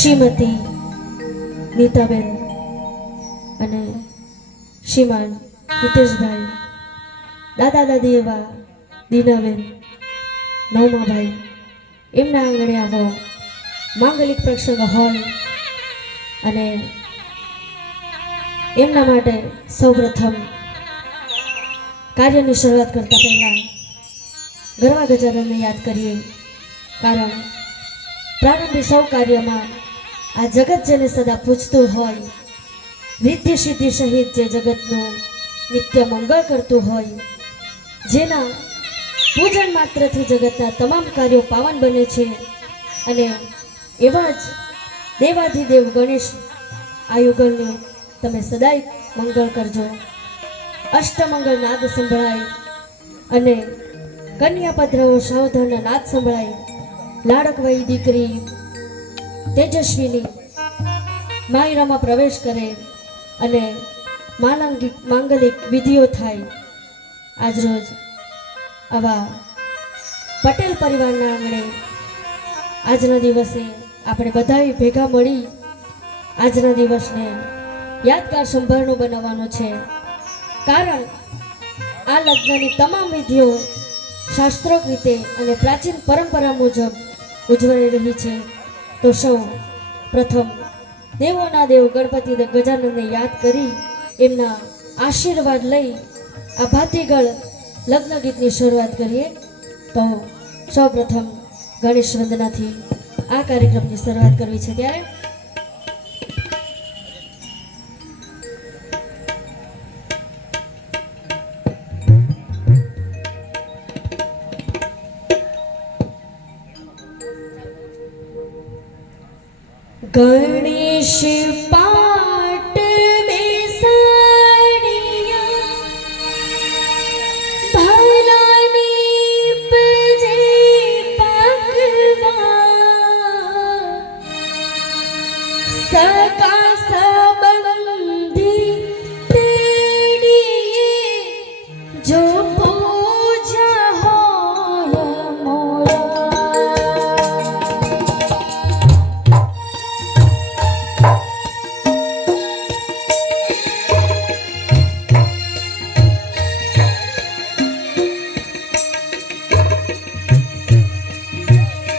શ્રીમતી નીતાબેન અને શ્રીમાન હિતેશભાઈ, દાદા દાદી એવા દીનાબેન નવમાભાઈ, એમના આંગણે આવો માંગલિક પ્રસંગ હોય અને એમના માટે સૌપ્રથમ કાર્યની શરૂઆત કરતા પહેલા ગરવા ગજાનનને યાદ કરીએ, કારણ પ્રારંભી સૌ કાર્યમાં આ જગત જેને સદા પૂછતું હોય, રિદ્ધિ સિદ્ધિ સહિત જે જગતનું નિત્ય મંગળ કરતું હોય, જેના પૂજન માત્રથી જગતના તમામ કાર્યો પાવન બને છે, અને એવા જ દેવાધિદેવ ગણેશ આ યુગલનું તમે સદાય મંગળ કરજો. અષ્ટમંગળ નાદ સંભળાય અને કન્યા પધરાવો સાવધાનના નાદ સંભળાય. લાડકવાઈ દીકરી તેજસ્વીની માયરામાં પ્રવેશ કરે અને માંગલિક વિધિઓ થાય. આજરોજ આવા પટેલ પરિવારના આંગણે આજના દિવસે આપણે બધાએ ભેગા મળી આજના દિવસને યાદગાર સંભાળનો બનાવવાનો છે, કારણ આ લગ્નની તમામ વિધિઓ શાસ્ત્રોક્ત રીતે અને પ્રાચીન પરંપરા મુજબ ઉજવાઈ રહી છે. તો સૌ પ્રથમ દેવોના દેવ ગણપતિ ગજાનનને યાદ કરી એમના આશીર્વાદ લઈ આ ભાતીગળ લગ્ન ગીતની શરૂઆત કરીએ. તો સૌ પ્રથમ ગણેશ વંદનાથી આ કાર્યક્રમની શરૂઆત કરવી છે. ત્યારે ગણેશ